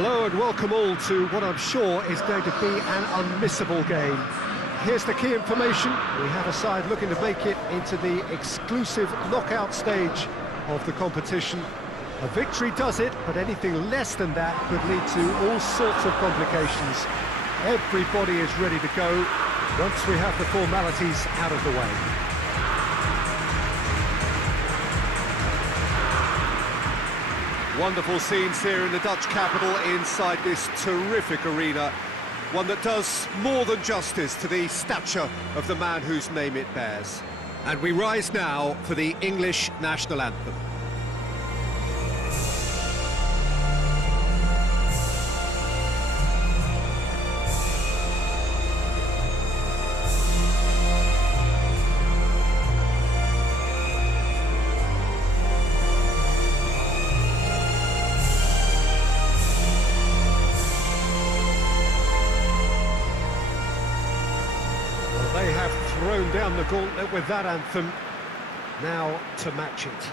Hello and welcome all to what I'm sure is going to be an unmissable game. Here's the key information. We have a side looking to make it into the exclusive knockout stage of the competition. A victory does it, but anything less than that could lead to all sorts of complications. Everybody is ready to go once we have the formalities out of the way. Wonderful scenes here in the Dutch capital inside this terrific arena. One that does more than justice to the stature of the man whose name it bears. And we rise now for the English national anthem. They have thrown down the gauntlet with that anthem. Now to match it.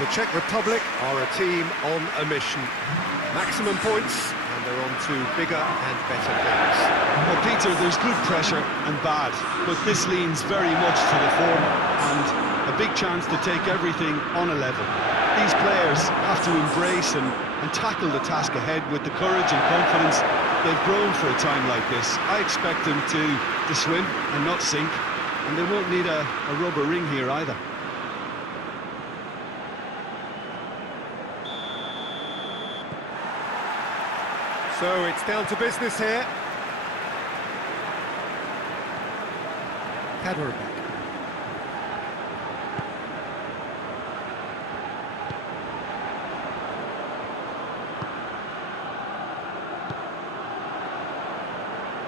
The Czech Republic are a team on a mission. Maximum points, and they're on to bigger and better things. Well, Peter, there's good pressure and bad, but this leans very much to the form and a big chance to take everything on a level. These players have to embrace and tackle the task ahead with the courage and confidence they've grown for a time like this. I expect them to swim and not sink, and they won't need a rubber ring here either. So it's down to business here. Kaderabek.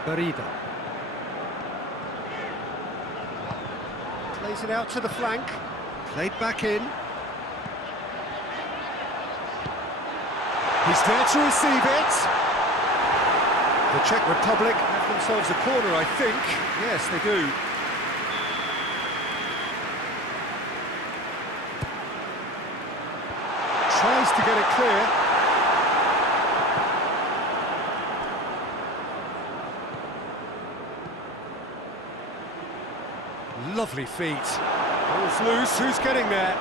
Barida. Plays it out to the flank. Played back in. He's there to receive it. The Czech Republic have themselves a corner, I think. Yes, they do. Tries to get it clear. Lovely feet. Ball's loose, who's getting there?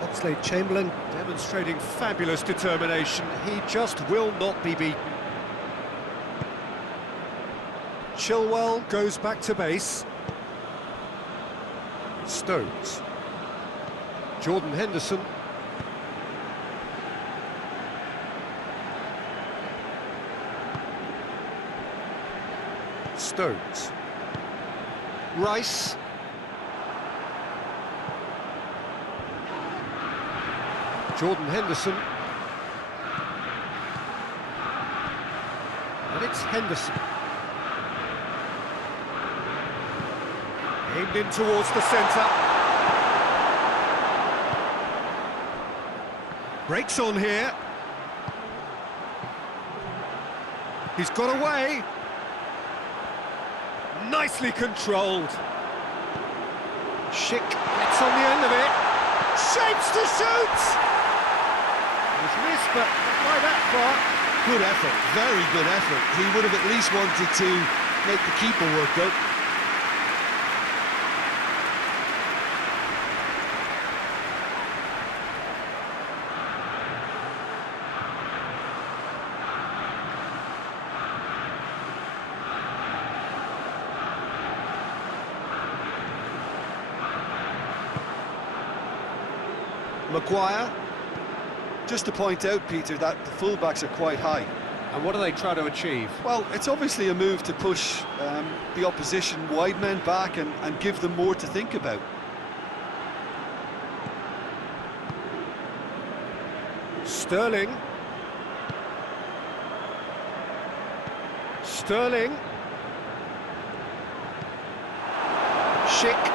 Oxlade-Chamberlain demonstrating fabulous determination. He just will not be beaten. Chilwell goes back to base. Stones. Jordan Henderson. Stones. Rice. Jordan Henderson. And it's Henderson. Aimed in towards the centre. Breaks on here. He's got away. Nicely controlled. Schick gets on the end of it. Shapes to shoot! He's missed, but not by that far. Good effort, very good effort. He would have at least wanted to make the keeper work out. Maguire. Just to point out, Peter, that the fullbacks are quite high. And what do they try to achieve? Well, it's obviously a move to push the opposition wide men back and give them more to think about. Sterling. Sterling. Schick.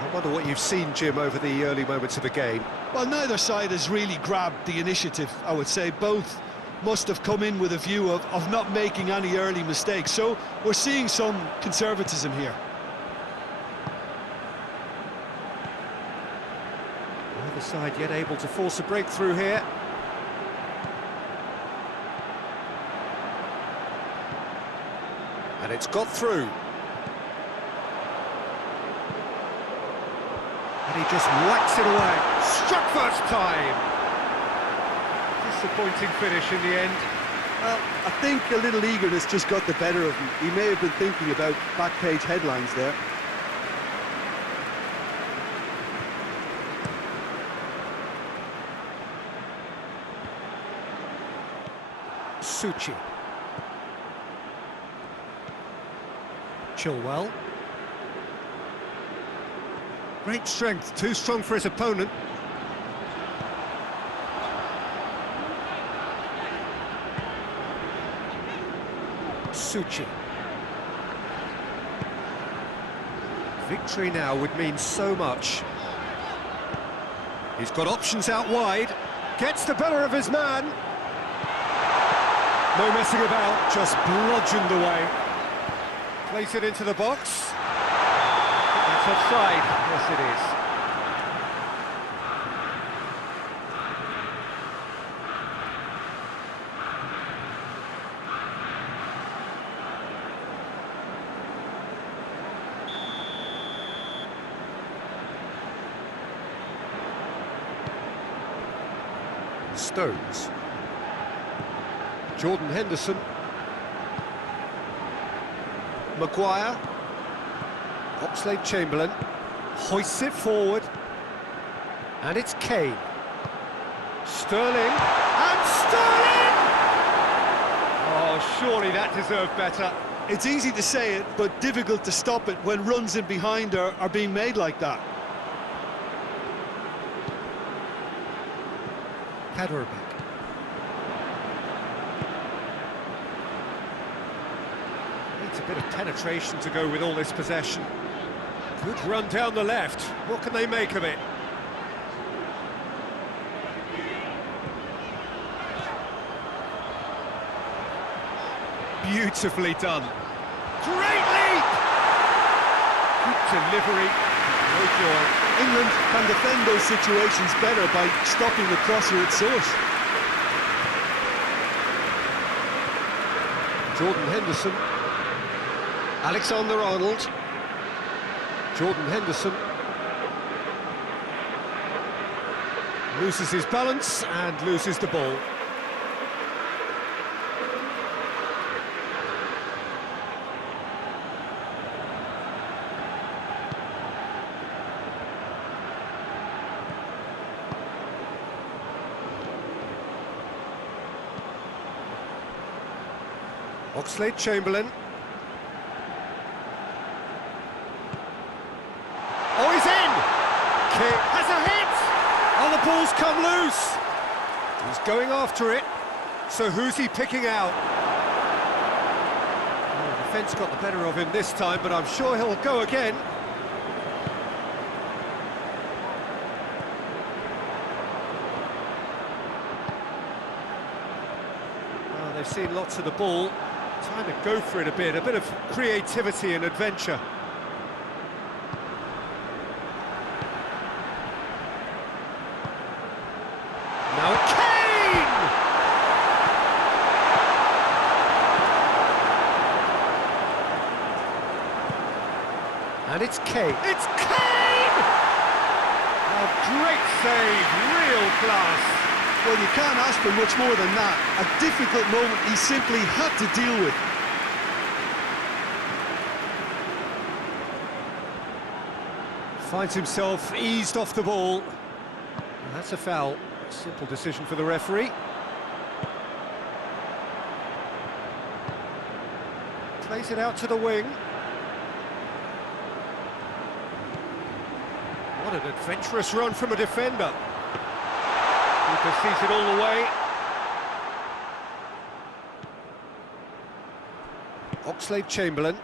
I wonder what you've seen, Jim, over the early moments of the game. Well, neither side has really grabbed the initiative, I would say. Both must have come in with a view of not making any early mistakes. So we're seeing some conservatism here. Neither side yet able to force a breakthrough here. And it's got through. And he just whacks it away. Struck first time. Disappointing finish in the end. Well, I think a little eagerness just got the better of him. He may have been thinking about back-page headlines there. Suchi. Chilwell. Great strength, too strong for his opponent. Suchi. Victory now would mean so much. He's got options out wide. Gets the better of his man. No messing about, just bludgeoned away. Place it into the box. That's offside. Yes, it is. Stones. Jordan Henderson. Maguire. Oxlade-Chamberlain hoists it forward, and it's Kane. Sterling, and Sterling! Oh, surely that deserved better. It's easy to say it, but difficult to stop it when runs in behind are being made like that. Kaderabek. Needs a bit of penetration to go with all this possession. Good run down the left. What can they make of it? Beautifully done. Great leap! Good delivery. No joy. England can defend those situations better by stopping the crosser at source. Jordan Henderson. Alexander-Arnold. Jordan Henderson loses his balance and loses the ball. Oxlade-Chamberlain. Oh, he's in! Kick has a hit! Oh, the ball's come loose! He's going after it. So who's he picking out? Oh, the defence got the better of him this time, but I'm sure he'll go again. Oh, they've seen lots of the ball. Time to go for it a bit of creativity and adventure. Now Kane! And it's Kane. It's Kane! A great save, real class. Well, you can't ask for much more than that. A difficult moment he simply had to deal with. Finds himself eased off the ball. And that's a foul. Simple decision for the referee. Plays it out to the wing. What an adventurous run from a defender. Keeper sees it all the way. Oxlade-Chamberlain.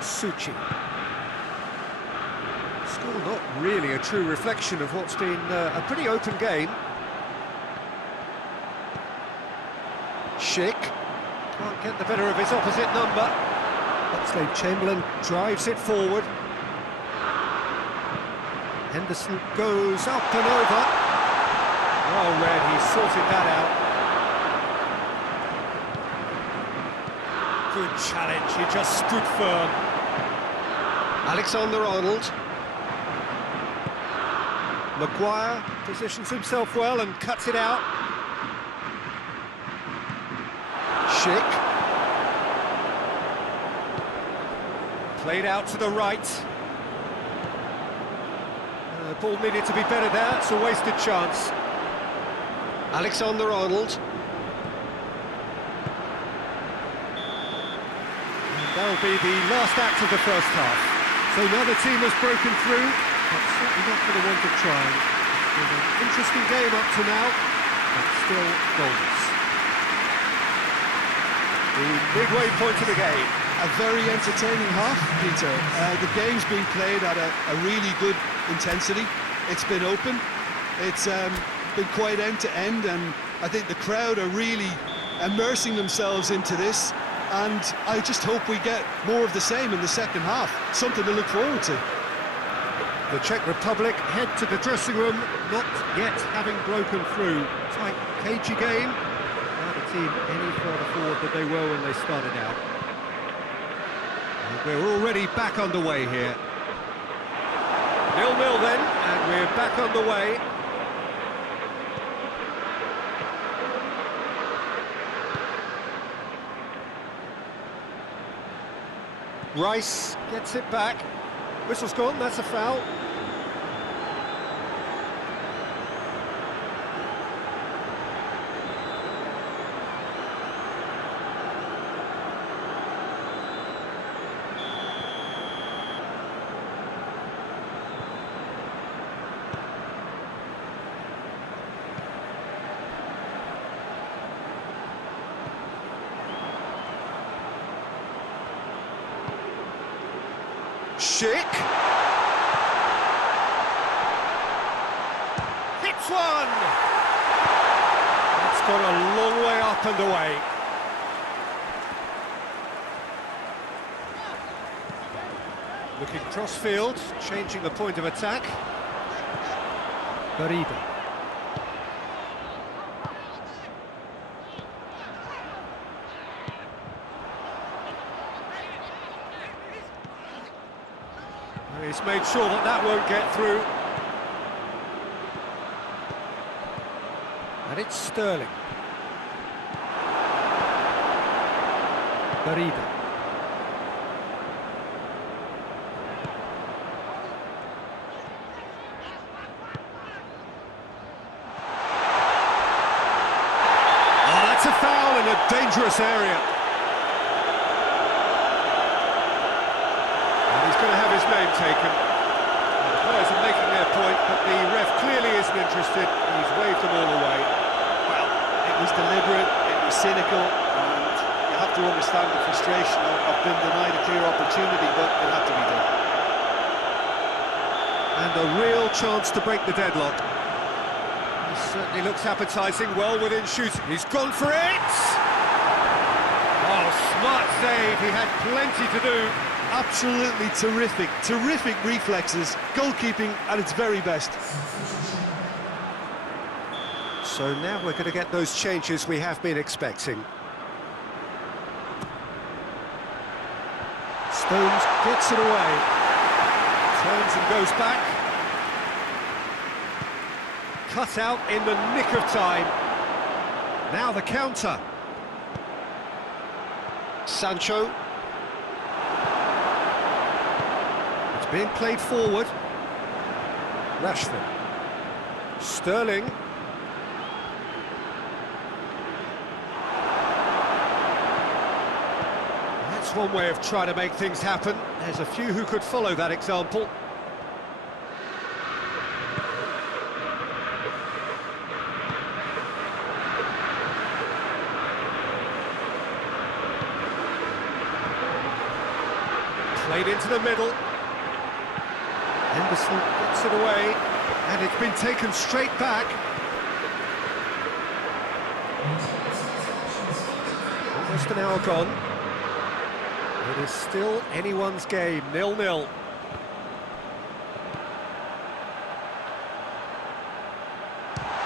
Suchi. Score not really a true reflection of what's been a pretty open game. Schick can't get the better of his opposite number. Oxlade-Chamberlain drives it forward. Henderson goes up and over. Well read, he sorted that out. Good challenge, he just stood firm. Alexander-Arnold. Maguire positions himself well and cuts it out. Schick. Played out to the right. The ball needed to be better there, it's a wasted chance. Alexander-Arnold. That'll be the last act of the first half. So now the team has broken through, but certainly not for the want of trying. It's been an interesting game up to now, but still goalless. The midway point of the game. A very entertaining half, Peter. The game's been played at a really good intensity. It's been open. It's been quite end to end, and I think the crowd are really immersing themselves into this. And I just hope we get more of the same in the second half. Something to look forward to. The Czech Republic head to the dressing room, not yet having broken through. Tight, cagey game. Not a team any further forward than they were when they started out. And we're already back underway here. 0-0 then, and we're back underway. Rice gets it back. Whistle's gone, that's a foul. Schick. Hits one! It's gone a long way up and away. Looking cross-field, changing the point of attack. Bariba. He's made sure that that won't get through. And it's Sterling. Bariba. Oh, that's a foul in a dangerous area. Going to have his name taken. The players are making their point, but the ref clearly isn't interested. He's waved them all away. Well, it was deliberate, it was cynical, and you have to understand the frustration of being denied a clear opportunity, but it had to be done. And a real chance to break the deadlock. He certainly looks appetising, well within shooting. He's gone for it! Oh, smart save, he had plenty to do. Absolutely terrific reflexes, goalkeeping at its very best. So now we're going to get those changes we have been expecting. Stones gets it away, turns and goes back. Cut out in the nick of time. Now the counter. Sancho. It's being played forward. Rashford. Sterling. That's one way of trying to make things happen. There's a few who could follow that example. Played into the middle. Henderson gets it away, and it's been taken straight back. Almost an hour gone. It is still anyone's game, 0-0.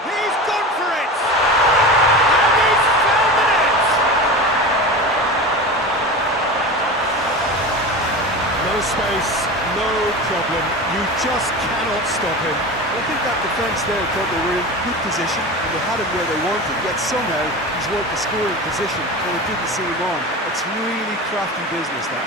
He's gone for it! And he's found the net! No space, no problem. You just cannot stop him. I think that defence there thought they were in good position and they had him where they wanted, yet somehow he's worked the scoring position when it didn't see him on. It's really crafty business, that.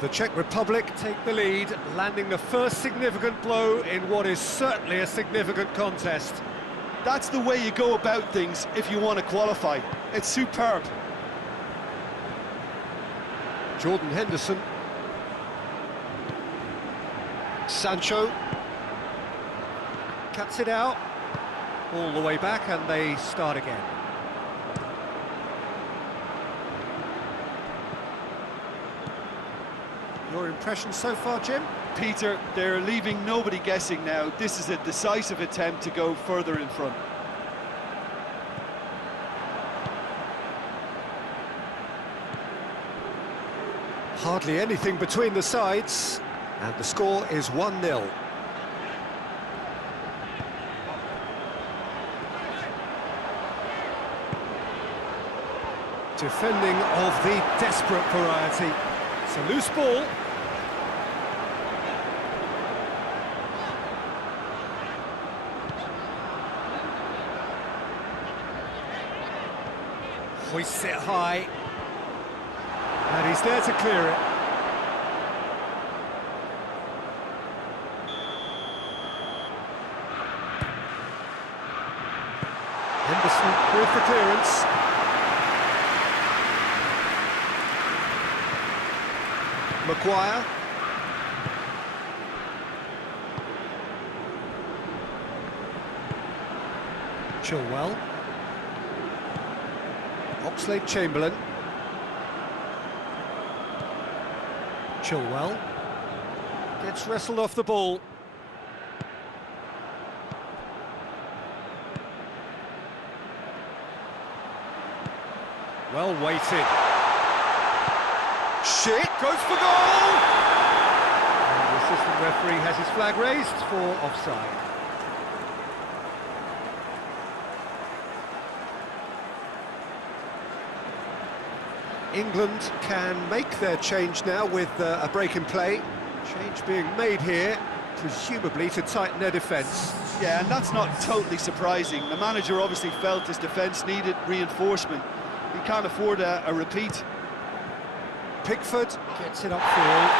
The Czech Republic take the lead, landing the first significant blow in what is certainly a significant contest. That's the way you go about things if you want to qualify. It's superb. Jordan Henderson. Sancho. Cuts it out. All the way back, and they start again. Your impression so far, Jim? Peter, they're leaving nobody guessing now. This is a decisive attempt to go further in front. Hardly anything between the sides, and the score is 1-0. Defending of the desperate variety. It's a loose ball. Hoists it high. And he's there to clear it. Henderson with the clearance. Maguire. Chilwell. Oxlade-Chamberlain. Chilwell gets wrestled off the ball. Well weighted. Shit goes for goal! And the assistant referee has his flag raised for offside. England can make their change now with a break in play. Change being made here, presumably to tighten their defence. Yeah, and that's not totally surprising. The manager obviously felt his defence needed reinforcement. He can't afford a repeat. Pickford gets it upfield.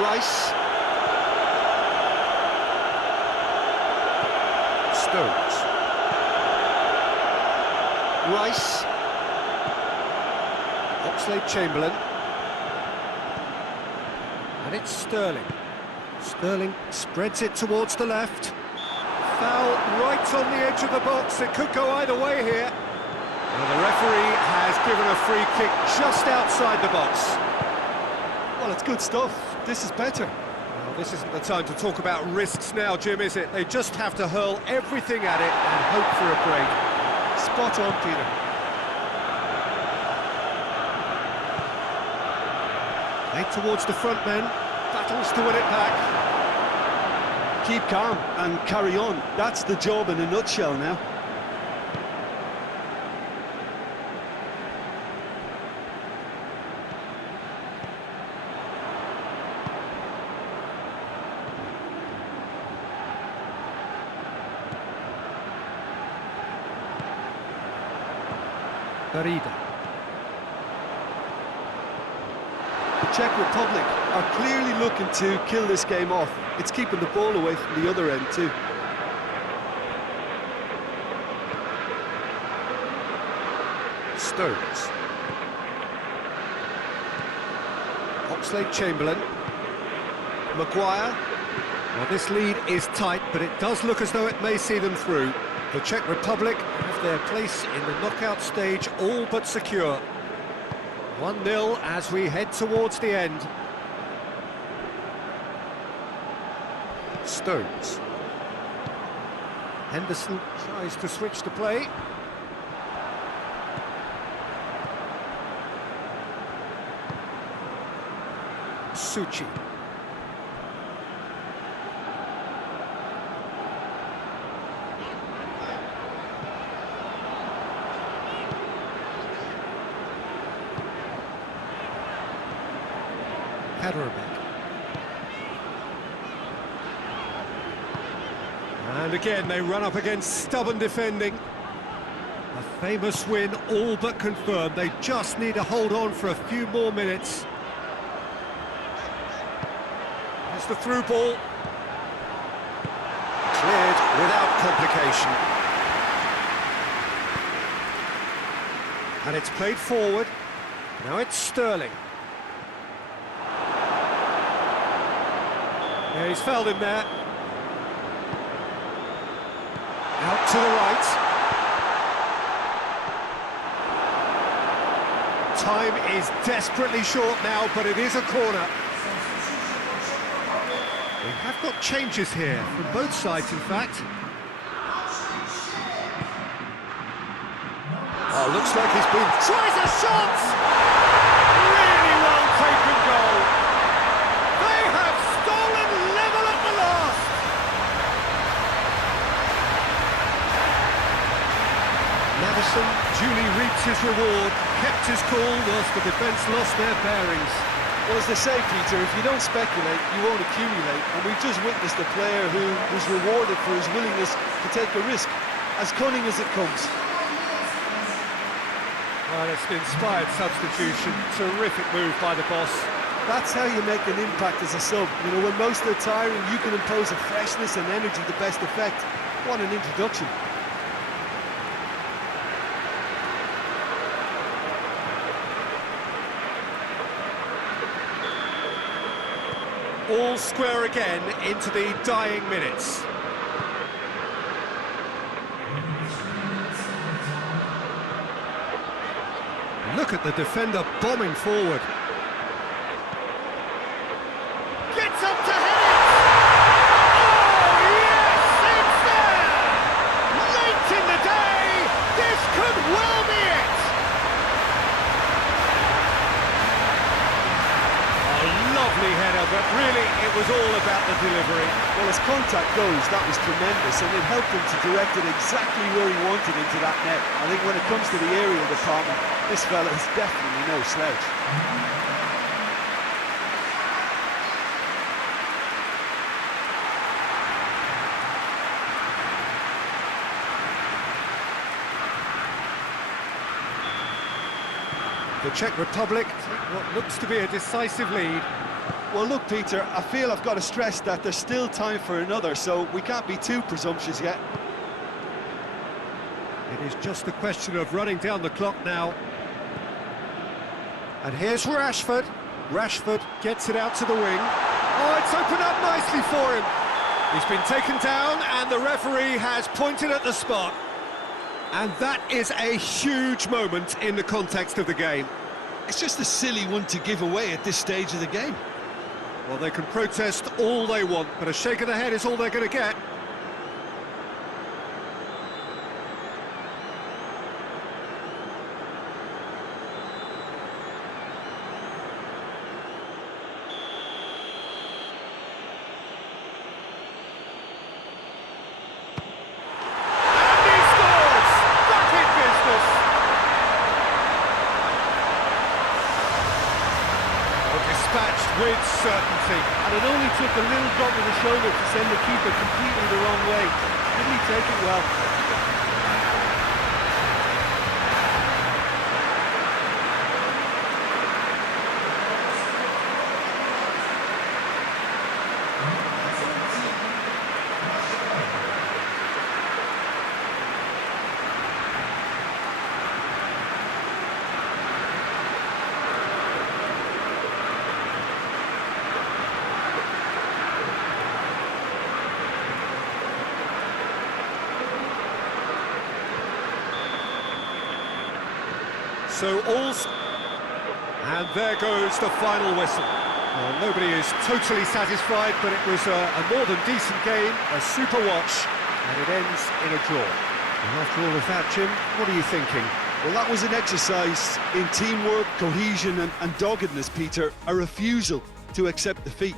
Rice. Stones. Rice. Oxlade-Chamberlain. And it's Sterling. Sterling spreads it towards the left. Foul right on the edge of the box. It could go either way here. Well, the referee has given a free kick just outside the box. Well, it's good stuff. This is better. Well, this isn't the time to talk about risks now, Jim, is it? They just have to hurl everything at it and hope for a break. Spot on, Peter. Late towards the front men, battles to win it back. Keep calm and carry on. That's the job in a nutshell now. Darida. The Czech Republic are clearly looking to kill this game off. It's keeping the ball away from the other end too. Stones. Oxlade-Chamberlain. Maguire. Well, this lead is tight, but it does look as though it may see them through. The Czech Republic have their place in the knockout stage all but secure. 1-0 as we head towards the end. Stones. Henderson tries to switch the play. Suchi. And again they run up against stubborn defending. A famous win all but confirmed. They just need to hold on for a few more minutes. There's the through ball. Cleared without complication. And it's played forward. Now it's Sterling. Yeah, he's fouled him there. Out to the right. Time is desperately short now, but it is a corner. We have got changes here, from both sides in fact. Oh, looks like he's been... Tries a shot! Really well taken goal. They have stolen level at the last. Madison duly reaped his reward, kept his cool whilst the defence lost their bearings. Well, as they say, Peter, if you don't speculate, you won't accumulate. And we've just witnessed a player who was rewarded for his willingness to take a risk, as cunning as it comes. Well, it's an inspired substitution. Terrific move by the boss. That's how you make an impact as a sub. You know, when most are tiring, you can impose a freshness and energy to best effect. What an introduction. All square again into the dying minutes. Look at the defender bombing forward. Gets up to head it! Oh, yes, it's there! Late in the day, this could well be it! A lovely header, but really it was all about the delivery. Well, as contact goes, that was tremendous, and it helped him to direct it exactly where he wanted into that net. I think when it comes to the aerial department, this fella is definitely no slouch. The Czech Republic take what looks to be a decisive lead. Well, look, Peter, I feel I've got to stress that there's still time for another, so we can't be too presumptuous yet. It is just a question of running down the clock now. And here's Rashford. Rashford gets it out to the wing. Oh, it's opened up nicely for him. He's been taken down and the referee has pointed at the spot. And that is a huge moment in the context of the game. It's just a silly one to give away at this stage of the game. Well, they can protest all they want, but a shake of the head is all they're going to get. Dispatched with certainty. And it only took a little drop of the shoulder to send the keeper completely the wrong way. Didn't he take it well? So all's... And there goes the final whistle. Well, nobody is totally satisfied, but it was a more than decent game, a super watch, and it ends in a draw. And after all of that, Jim, what are you thinking? Well, that was an exercise in teamwork, cohesion and doggedness, Peter. A refusal to accept defeat.